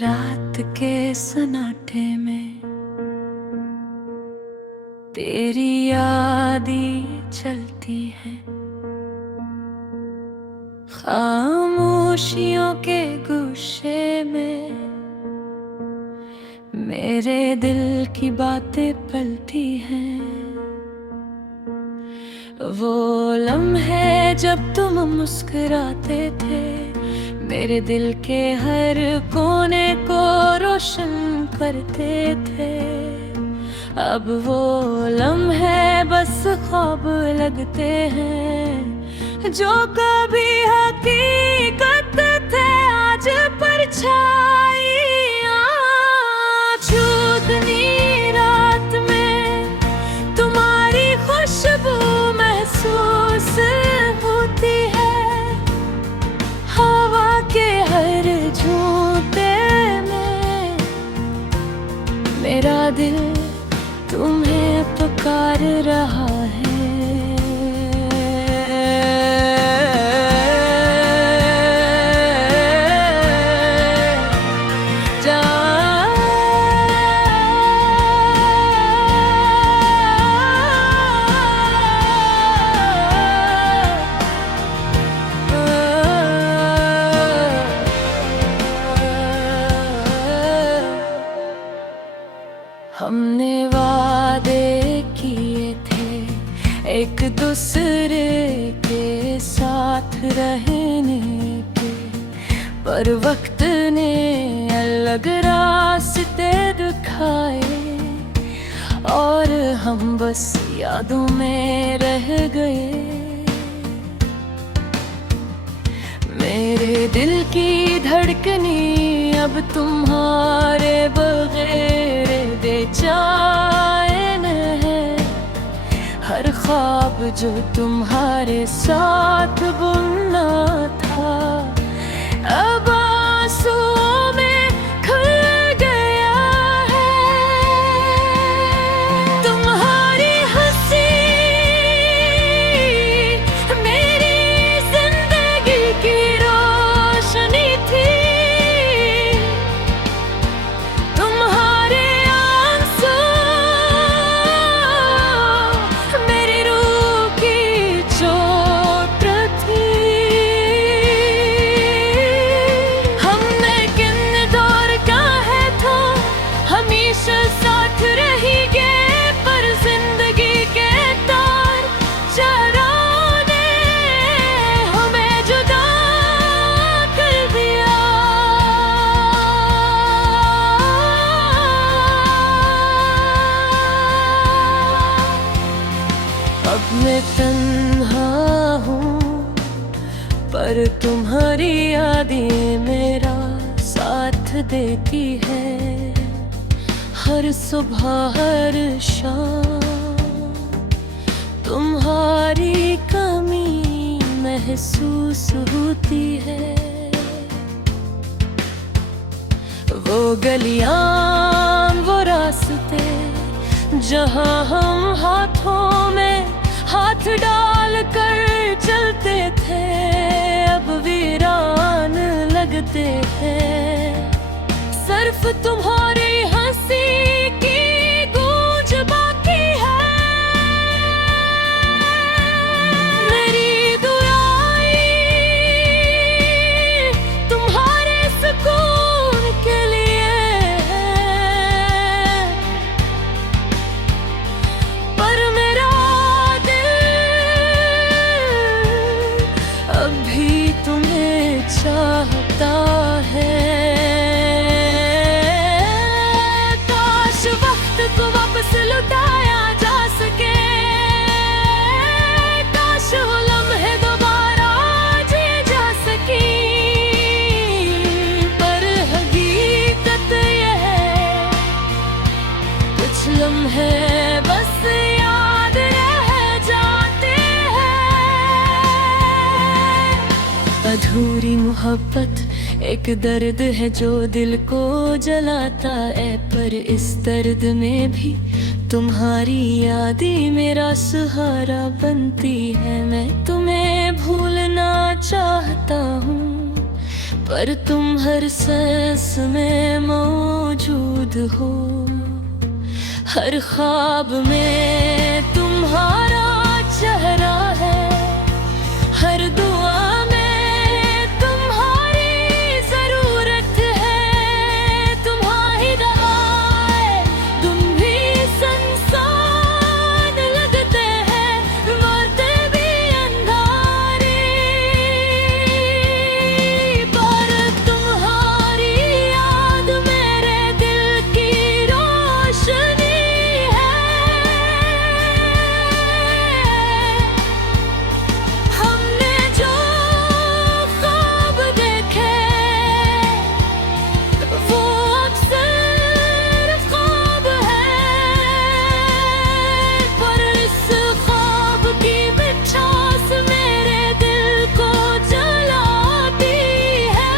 रात के सन्नाटे में तेरी यादें चलती हैं। खामोशियों के गुस्से में मेरे दिल की बातें पलती हैं। वो लम्हे जब तुम मुस्कुराते थे, मेरे दिल के हर कोने को रोशन करते थे। अब वो लम्हे बस ख्वाब लगते हैं, जो कभी हकीकत थे आज परछाइयाँ। चूतनी रात में तुम्हारी खुशबू महसूस होती है, हवा के हर झोंके में मेरा दिल तुम्हें पुकार रहा है। हमने वादे किए थे एक दूसरे के साथ रहने के, पर वक्त ने अलग रास्ते दिखाए और हम बस यादों में रह गए। मेरे दिल की धड़कनी अब तुम्हारे बगैर बेचैन है। हर ख्वाब जो तुम्हारे साथ बुनना था, अब आंसुओं में खुल गया है। तुम्हारी हंसी मेरी जिंदगी की रोशनी थी, तुम्हारे आंसू मेरी रूह की चोट थी। हमने किन दौर का है था, हमेशा साथ रहेंगे, पर जिंदगी के तार चराने हमें जुदा कर दिया। अब मैं तन्हा हूँ, पर तुम्हारी यादें मेरा साथ देती है। हर सुबह हर शाम तुम्हारी कमी महसूस होती है। वो गलियां वो रास्ते जहां हम हाथों में हाथ डाल कर चलते थे, अब वीरान लगते हैं। सिर्फ तुम्हारी हंसी की गूंज बाकी है। मेरी दुआएं तुम्हारे सुकून के लिए है, पर मेरा दिल अभी तुम्हें चाहता है। काश वक्त को वापस लुटाया जा सके, काश वो लम्हे दोबारा जिए जा सके, पर हकीकत यह है कुछ लम्हे बस याद रह जाते हैं। अधूरी मोहब्बत एक दर्द है जो दिल को जलाता है, पर इस दर्द में भी तुम्हारी यादें मेरा सहारा बनती है। मैं तुम्हें भूलना चाहता हूँ, पर तुम हर सांस में मौजूद हो। हर ख्वाब में तुम्हारा चेहरा है, हर दुआ में तुम्हारी जरूरत है। तुम्हारी दवाएं तुम भी संसान लगते हैं, मरते भी अंधारे। पर तुम्हारी याद मेरे दिल की रोशनी है। हमने जो ख्वाब देखे वो अब सिर्फ ख्वाब है। पर इस ख्वाब की मिठास मेरे दिल को जलाती है।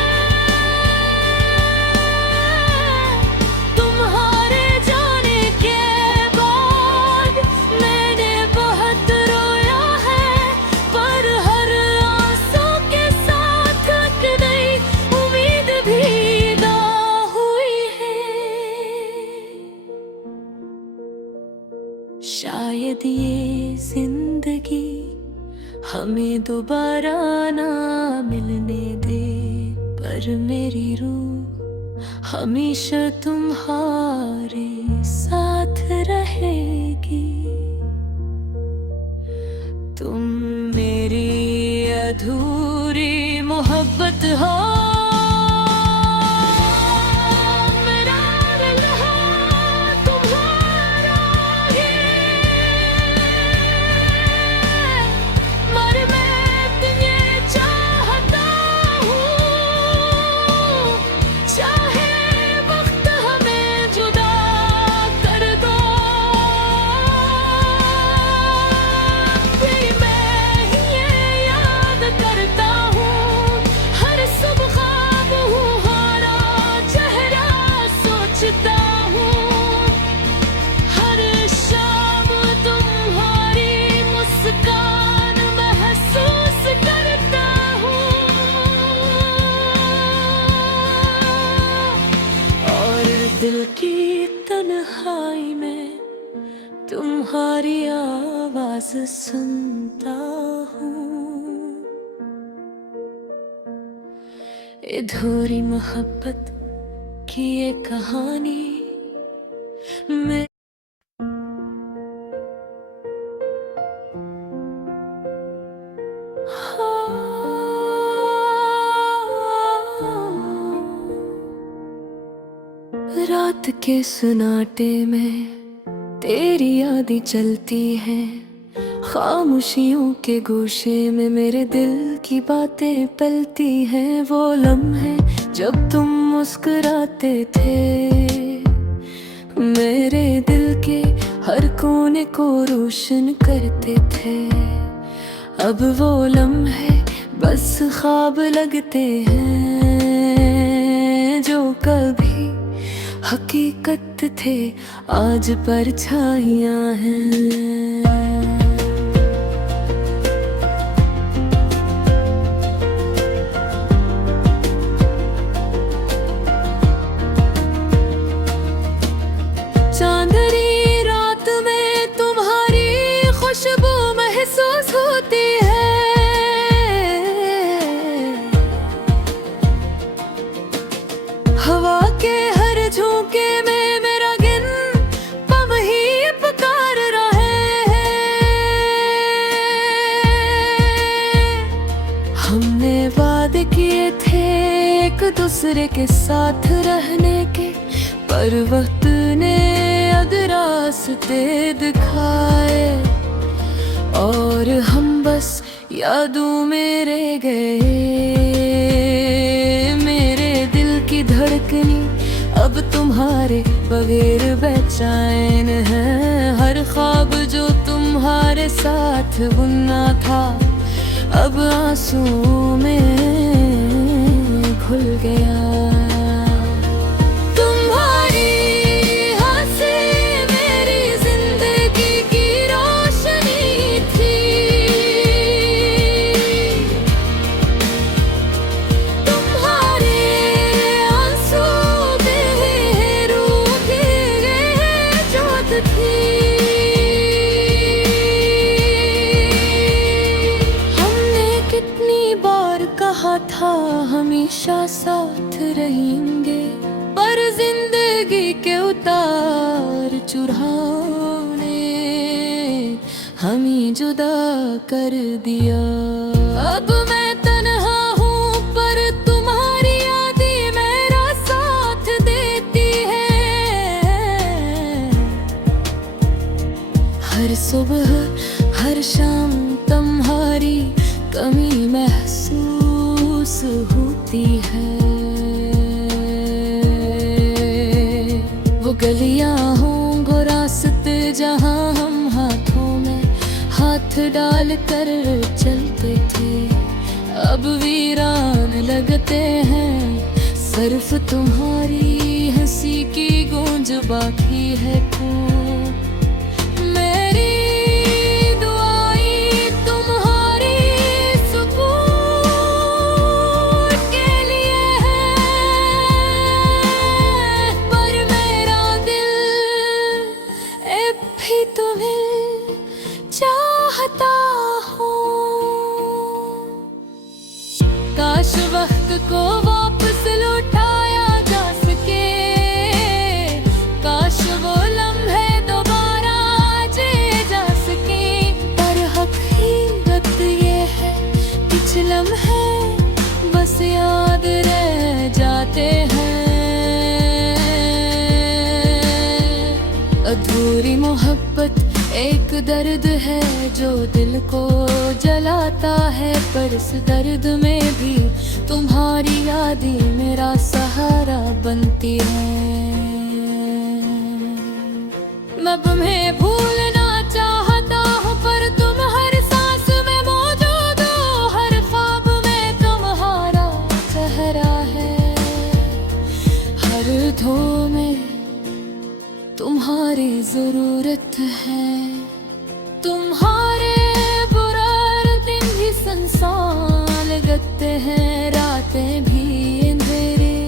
तुम्हारे जाने के बाद मैंने बहुत रोया है, पर हर आंसू के साथ एक नई उम्मीद भी पैदा हुई है। शायद ये जिंदगी हमें दोबारा ना मिलने दे, पर मेरी रूह हमेशा तुम्हारे साथ रहेगी। तुम मेरी अधूरी मोहब्बत हो। मेरा दिल है तुम्हारा ही, मर मैं तुम्हें चाहता हूँ। चाहे वक्त हमें जुदा कर दो, भी मैं ये याद करता हूँ। हर सुबह ख्वाब तुम्हारा चेहरा सोचता हूँ। हर शाम तुम्हारी मुस्कान महसूस करता हूँ। और दिल की तन्हाई में तुम्हारी आवाज सुनता हूँ। अधूरी मोहब्बत की ये कहानी मैं रात के सन्नाटे में तेरी यादें चलती हैं। खामोशियों के गोशे में मेरे दिल की बातें पलती हैं। वो लम्हे जब तुम मुस्कुराते थे, मेरे दिल के हर कोने को रोशन करते थे। अब वो लम्हे बस ख्वाब लगते हैं, जो कभी हकीकत थे आज परछाइयाँ हैं। चांदनी रात में तुम्हारी खुशबू महसूस होती है। हवा के हर झोंके में मेरा गिन पम ही पुकार रहे हैं। हमने वादे किए थे एक दूसरे के साथ रहने के, पर वक्त ने अब रास्ते दिखाए और हम बस यादों में रह गए। मेरे दिल की धड़कनी अब तुम्हारे बगैर बेचैन है। हर ख्वाब जो तुम्हारे साथ बुनना था अब आंसुओं में घुल गया। तुम्हारी थी। हमने कितनी बार कहा था हमेशा साथ रहेंगे, पर जिंदगी के उतार चढ़ाव ने हमें जुदा कर दिया। अब मैं तन्हा हूँ पर तुम्हारी यादें मेरा साथ देती है। हर सुबह हर शाम तुम्हारी कमी महसूस होती है। वो गलियां हों वो रास्ते जहां हम हाथों में हाथ डाल कर चलते थे, अब वीरान लगते हैं। सिर्फ तुम्हारी हंसी की गूंज बाकी है। मेरी दुआएं तुम्हारी सुकून के लिए है, पर मेरा दिल अब भी तुम्हें चाहता हूँ। काश वक्त को वापस लौटाया जा सके, काश वो लम्हे दोबारा जिए जा सके, पर हकीकत ये है कुछ लम्हे बस याद रह जाते हैं। अधूरी मोहब्बत एक दर्द है जो दिल को जलाता है, पर इस दर्द में भी तुम्हारी यादें मेरा सहारा बनती है। मैं तुम्हें भूलना चाहता हूँ पर तुम हर सांस में मौजूद हो, हर ख्वाब में तुम्हारा चेहरा है, हर धो में तुम्हारी जरूरत है। तुम्हारे बुरे दिन भी संसार लगते हैं, रातें भी अंधेरे,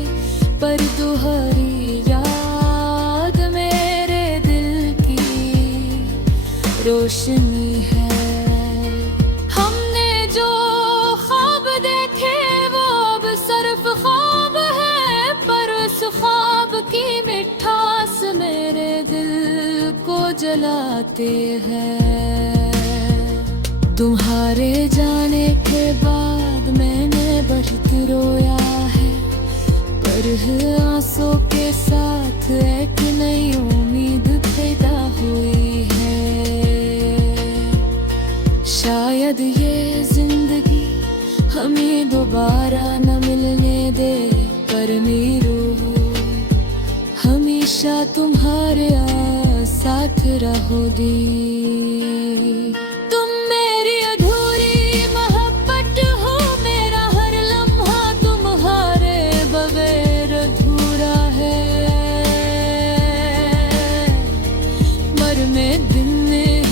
पर तुम्हारी याद मेरे दिल की रोशनी है। हमने जो ख्वाब देखे वो अब सिर्फ ख्वाब है, पर उस ख्वाब की मिठास मेरे दिल को जलाते हैं। तुम्हारे जाने के बाद मैंने बहुत रोया है, पर आंसू के साथ एक नई उम्मीद पैदा हुई है। शायद ये जिंदगी हमें दोबारा न मिलने दे, पर मेरी रूह हमेशा तुम्हारे साथ रहोगी। तुम मेरी अधूरी मोहब्बत हो, मेरा हर लम्हा तुम्हारे बगैर अधूरा है। मर मैं दिल में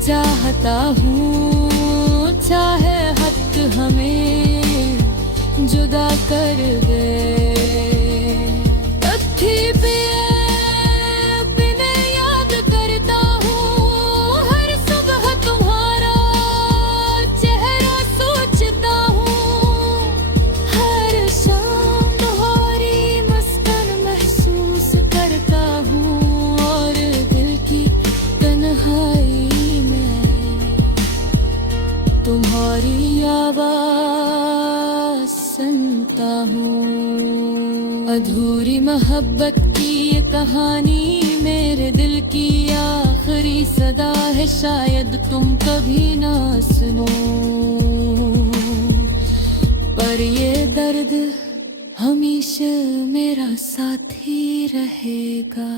चाहता हूँ, चाहे हक हमें जुदा कर दे। तुम्हारी आवाज़ सुनता हूँ। अधूरी मोहब्बत की ये कहानी मेरे दिल की आखिरी सदा है, शायद तुम कभी ना सुनो, पर ये दर्द हमेशा मेरा साथी रहेगा।